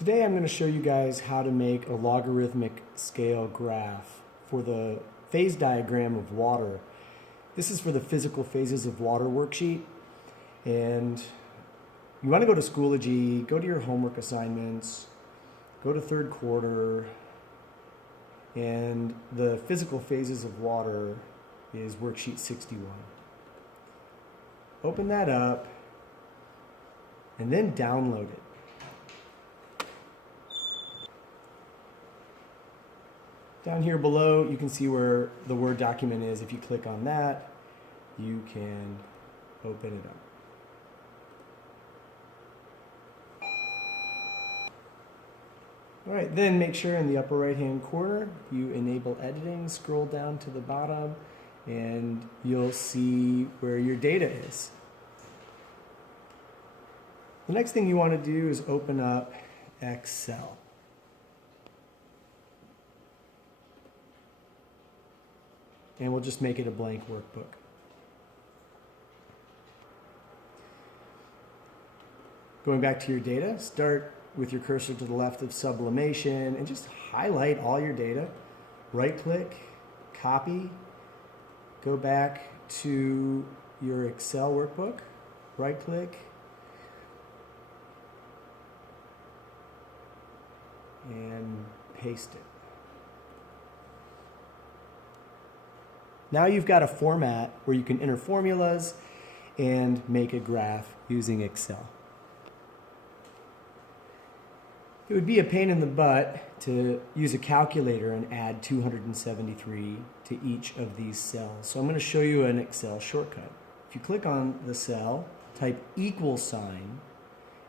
Today I'm going to show you guys how to make a logarithmic scale graph for the phase diagram of water. This is for the physical phases of water worksheet, and you want to go to Schoology, go to your homework assignments, go to third quarter, and the physical phases of water is worksheet 61. Open that up and then download it. Down here below, you can see where the Word document is. If you click on that, you can open it up. All right, then make sure in the upper right-hand corner, you enable editing, scroll down to the bottom, and you'll see where your data is. The next thing you want to do is open up Excel. And we'll just make it a blank workbook. Going back to your data, start with your cursor to the left of sublimation and just highlight all your data. Right-click, copy, go back to your Excel workbook, right-click, and paste it. Now you've got a format where you can enter formulas and make a graph using Excel. It would be a pain in the butt to use a calculator and add 273 to each of these cells. So I'm going to show you an Excel shortcut. If you click on the cell, type equal sign,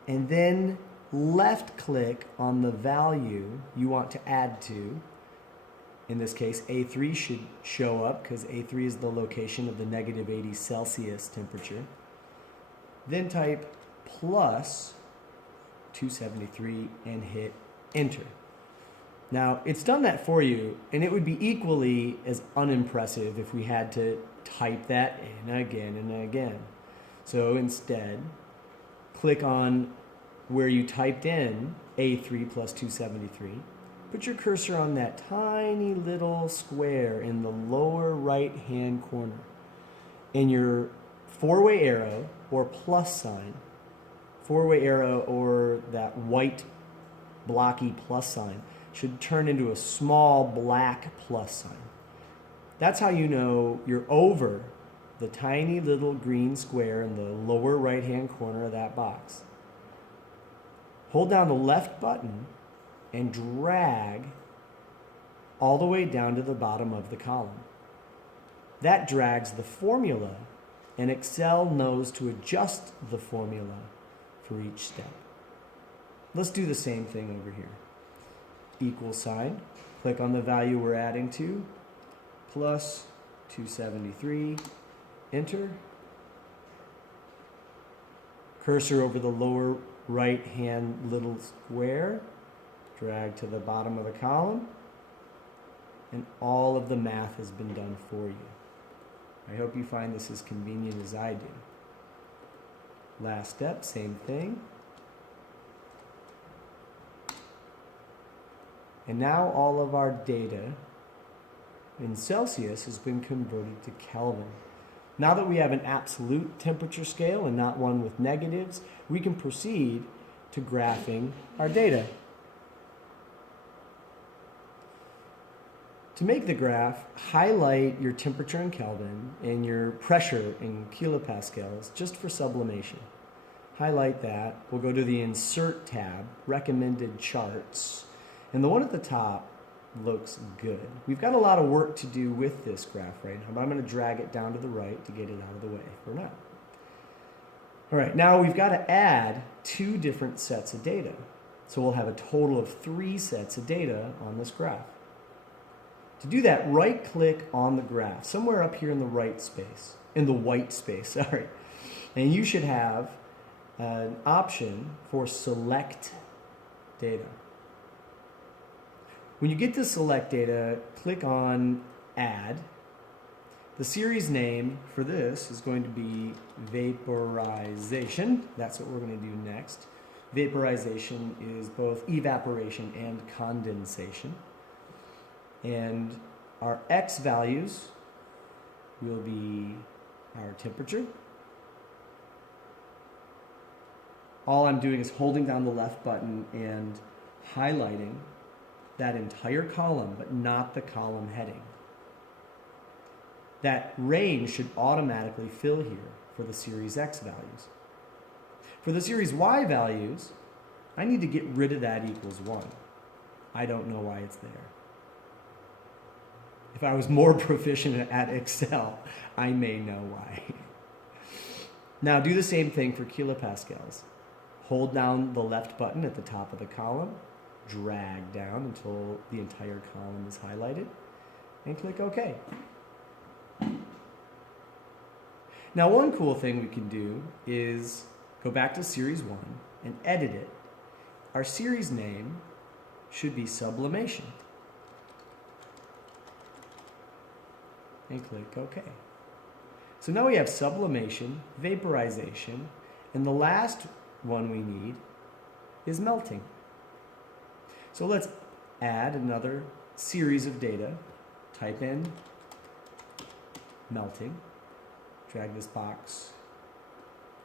and then left click on the value you want to add to. In this case, A3 should show up because A3 is the location of the negative 80 Celsius temperature. Then type plus 273 and hit enter. Now, it's done that for you, and it would be equally as unimpressive if we had to type that in again and again. So instead, click on where you typed in A3 plus 273. Put your cursor on that tiny little square in the lower right-hand corner. And your four-way arrow or plus sign, four-way arrow or that white blocky plus sign should turn into a small black plus sign. That's how you know you're over the tiny little green square in the lower right-hand corner of that box. Hold down the left button and drag all the way down to the bottom of the column. That drags the formula, and Excel knows to adjust the formula for each step. Let's do the same thing over here. Equal sign, click on the value we're adding to, plus 273, enter. Cursor over the lower right-hand little square, drag to the bottom of the column, and all of the math has been done for you. I hope you find this as convenient as I do. Last step, same thing. And now all of our data in Celsius has been converted to Kelvin. Now that we have an absolute temperature scale and not one with negatives, we can proceed to graphing our data. To make the graph, highlight your temperature in Kelvin and your pressure in kilopascals just for sublimation. Highlight that. We'll go to the Insert tab, Recommended Charts, and the one at the top looks good. We've got a lot of work to do with this graph right now, but I'm going to drag it down to the right to get it out of the way for now. All right, now we've got to add two different sets of data. So we'll have a total of 3 sets of data on this graph. To do that, right-click on the graph, somewhere up here in the white space, sorry. And you should have an option for Select Data. When you get to Select Data, click on Add. The series name for this is going to be vaporization. That's what we're going to do next. Vaporization is both evaporation and condensation. And our X values will be our temperature. All I'm doing is holding down the left button and highlighting that entire column, but not the column heading. That range should automatically fill here for the series X values. For the series Y values, I need to get rid of that equals 1. I don't know why it's there. If I was more proficient at Excel, I may know why. Now do the same thing for kilopascals. Hold down the left button at the top of the column, drag down until the entire column is highlighted, and click OK. Now one cool thing we can do is go back to Series 1 and edit it. Our series name should be sublimation. And click OK. So now we have sublimation, vaporization, and the last one we need is melting. So let's add another series of data. Type in melting. Drag this box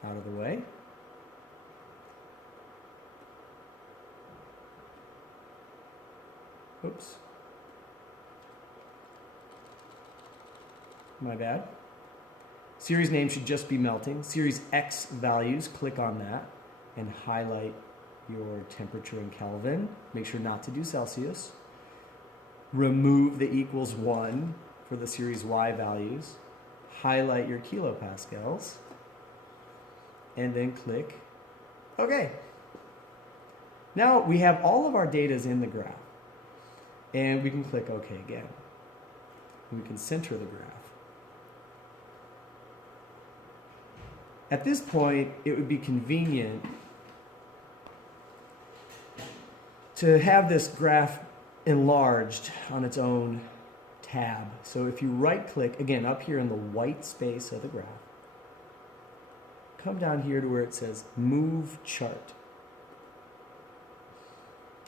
out of the way. Oops. My bad. Series name should just be melting. Series X values, click on that and highlight your temperature in Kelvin. Make sure not to do Celsius. Remove the equals 1 for the series Y values. Highlight your kilopascals. And then click OK. Now we have all of our data in the graph. And we can click OK again. And we can center the graph. At this point, it would be convenient to have this graph enlarged on its own tab. So if you right-click, again, up here in the white space of the graph, come down here to where it says Move Chart.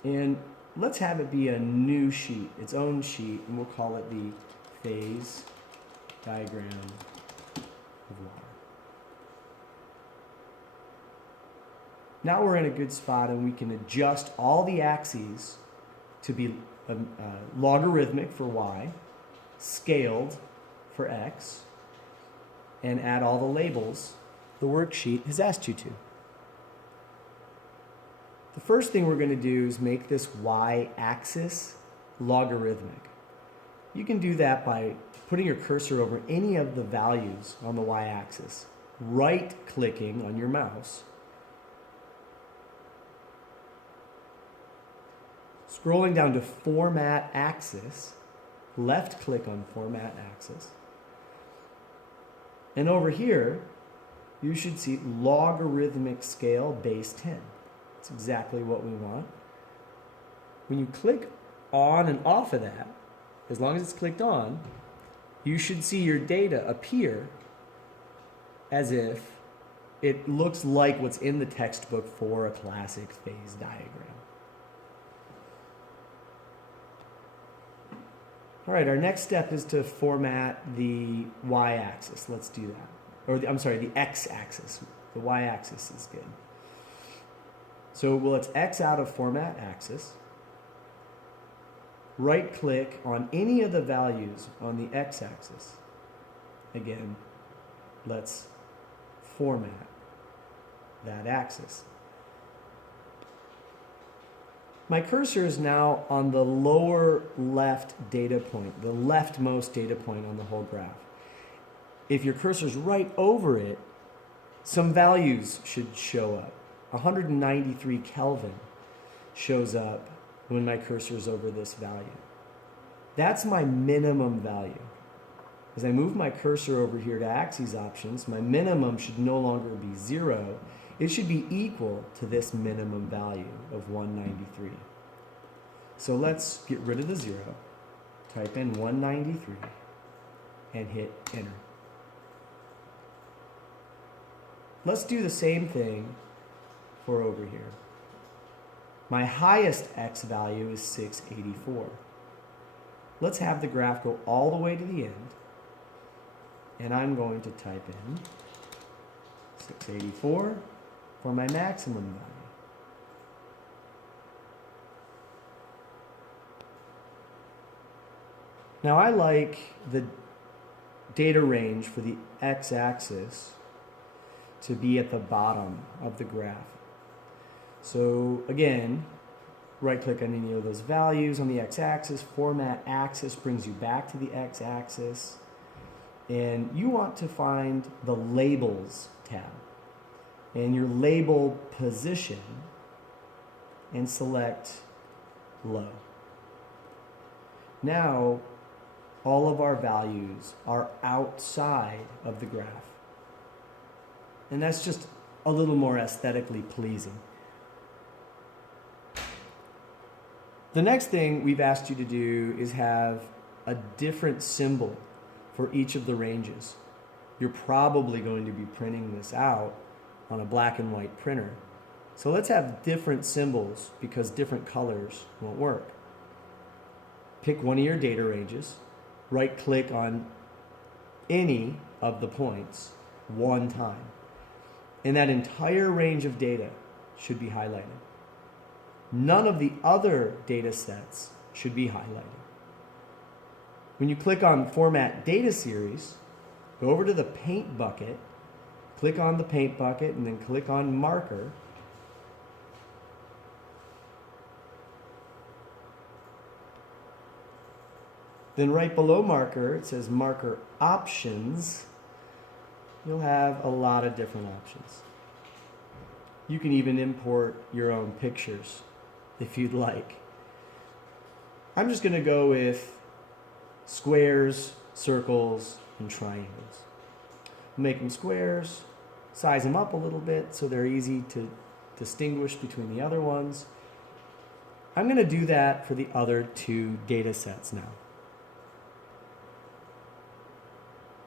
And let's have it be a new sheet, its own sheet, and we'll call it the Phase Diagram of Water. Now we're in a good spot and we can adjust all the axes to be logarithmic for Y, scaled for X, and add all the labels the worksheet has asked you to. The first thing we're going to do is make this Y-axis logarithmic. You can do that by putting your cursor over any of the values on the Y-axis, right-clicking on your mouse, scrolling down to Format Axis, left-click on Format Axis, and over here, you should see Logarithmic Scale Base 10. That's exactly what we want. When you click on and off of that, as long as it's clicked on, you should see your data appear as if it looks like what's in the textbook for a classic phase diagram. All right, our next step is to format the y-axis. Let's do that. Or I'm sorry, the x-axis. The y-axis is good. So let's X out of Format Axis. Right-click on any of the values on the x-axis. Again, let's format that axis. My cursor is now on the lower left data point, the leftmost data point on the whole graph. If your cursor's right over it, some values should show up. 193 Kelvin shows up when my cursor is over this value. That's my minimum value. As I move my cursor over here to Axes Options, my minimum should no longer be 0. It should be equal to this minimum value of 193. So let's get rid of the 0, type in 193, and hit Enter. Let's do the same thing for over here. My highest x value is 684. Let's have the graph go all the way to the end. And I'm going to type in 684 for my maximum value. Now I like the data range for the x-axis to be at the bottom of the graph. So again, right-click on any of those values on the x-axis. Format axis brings you back to the x-axis. And you want to find the Labels tab. And your label position, and select Low. Now, all of our values are outside of the graph. And that's just a little more aesthetically pleasing. The next thing we've asked you to do is have a different symbol for each of the ranges. You're probably going to be printing this out on a black and white printer. So let's have different symbols because different colors won't work. Pick one of your data ranges, right-click on any of the points one time, and that entire range of data should be highlighted. None of the other data sets should be highlighted. When you click on Format Data Series, go over to the Paint bucket, click on the Paint bucket, and then click on Marker. Then right below Marker, it says Marker Options. You'll have a lot of different options. You can even import your own pictures if you'd like. I'm just going to go with squares, circles, and triangles. Make them squares, size them up a little bit so they're easy to distinguish between the other ones. I'm going to do that for the other two data sets now.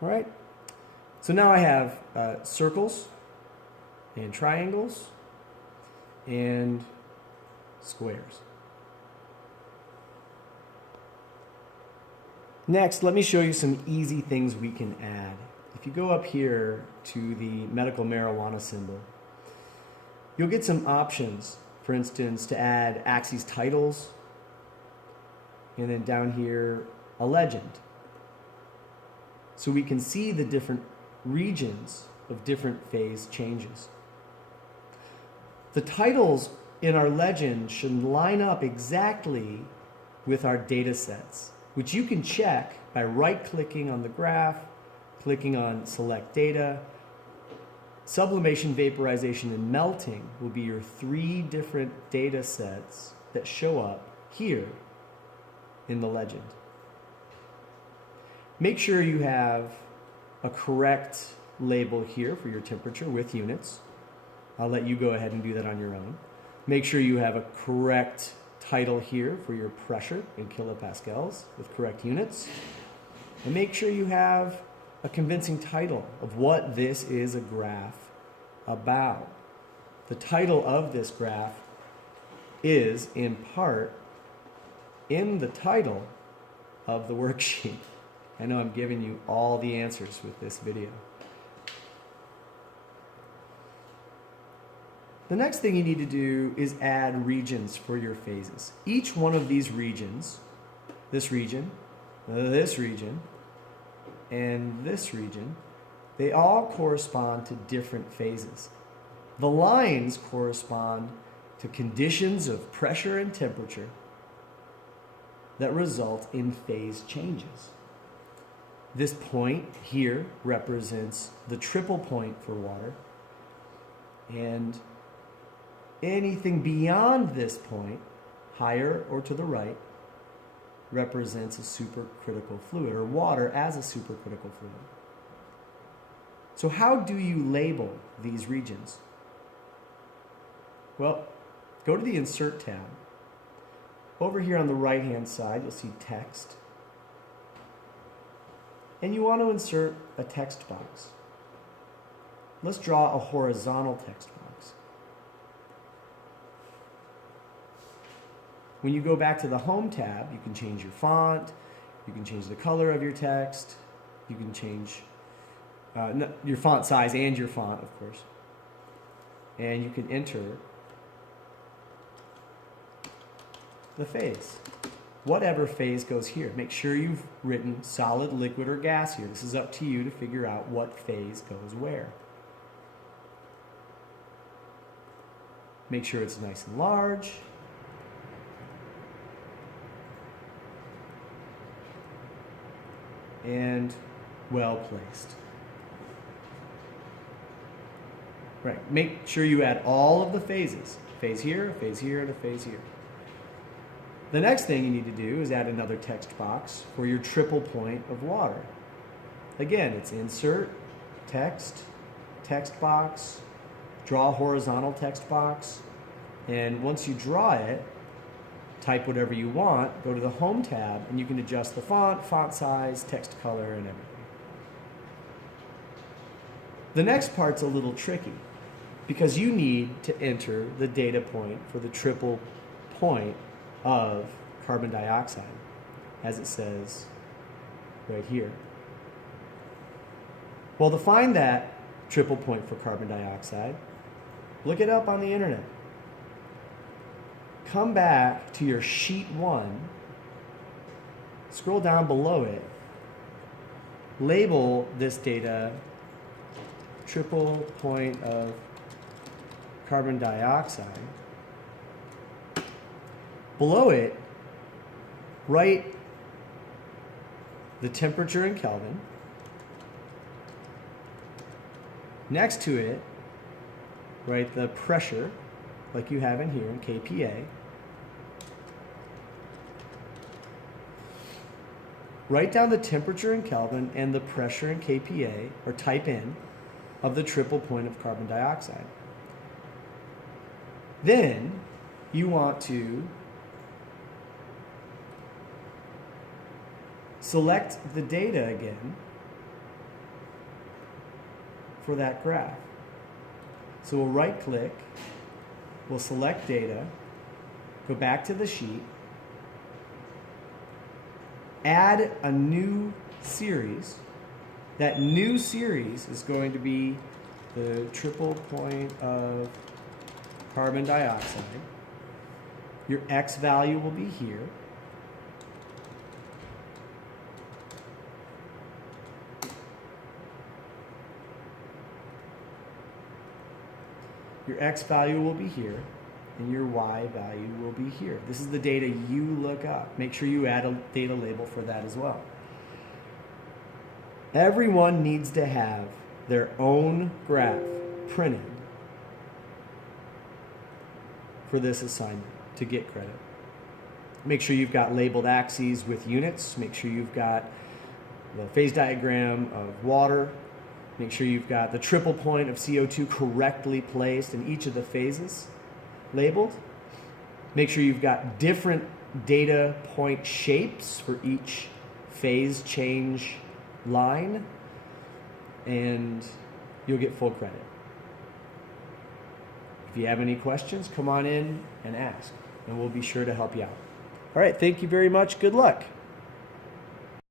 All right, so now I have circles and triangles and squares. Next, let me show you some easy things we can add. If you go up here to the medical marijuana symbol, you'll get some options. For instance, to add axes titles, and then down here, a legend. So we can see the different regions of different phase changes. The titles in our legend should line up exactly with our data sets, which you can check by right-clicking on the graph, clicking on Select Data. Sublimation, vaporization, and melting will be your three different data sets that show up here in the legend. Make sure you have a correct label here for your temperature with units. I'll let you go ahead and do that on your own. Make sure you have a correct title here for your pressure in kilopascals with correct units. And make sure you have a convincing title of what this is a graph about. The title of this graph is, in part, in the title of the worksheet. I know I'm giving you all the answers with this video. The next thing you need to do is add regions for your phases. Each one of these regions, this region, and this region, they all correspond to different phases. The lines correspond to conditions of pressure and temperature that result in phase changes. This point here represents the triple point for water, and anything beyond this point, higher or to the right, represents a supercritical fluid, or water as a supercritical fluid. So how do you label these regions? Well, go to the Insert tab. Over here on the right-hand side, you'll see Text. And you want to insert a text box. Let's draw a horizontal text box. when you go back to the Home tab, you can change your font, you can change the color of your text, you can change your font size and your font, of course. And you can enter the phase. Whatever phase goes here. Make sure you've written solid, liquid, or gas here. This is up to you to figure out what phase goes where. Make sure it's nice and large. And well placed. Right. Make sure you add all of the phases. Phase here, and a phase here. The next thing you need to do is add another text box for your triple point of water. Again, it's insert, text, text box, draw a horizontal text box, and once you draw it, type whatever you want, go to the Home tab, and you can adjust the font, font size, text color, and everything. The next part's a little tricky because you need to enter the data point for the triple point of carbon dioxide, as it says right here. Well, to find that triple point for carbon dioxide, look it up on the internet. Come back to your sheet 1, scroll down below it, label this data triple point of carbon dioxide. Below it, write the temperature in Kelvin. Next to it, write the pressure, like you have in here in kPa. Write down the temperature in Kelvin and the pressure in kPa, or type in, of the triple point of carbon dioxide. Then you want to select the data again for that graph. So we'll right click, we'll select data, go back to the sheet, add a new series. That new series is going to be the triple point of carbon dioxide. Your X value will be here. Your X value will be here, and your Y value will be here. This is the data you look up. Make sure you add a data label for that as well. Everyone needs to have their own graph printed for this assignment to get credit. Make sure you've got labeled axes with units. Make sure you've got the phase diagram of water. Make sure you've got the triple point of CO2 correctly placed in each of the phases labeled. Make sure you've got different data point shapes for each phase change line, and you'll get full credit. If you have any questions, come on in and ask, and we'll be sure to help you out. All right, thank you very much. Good luck.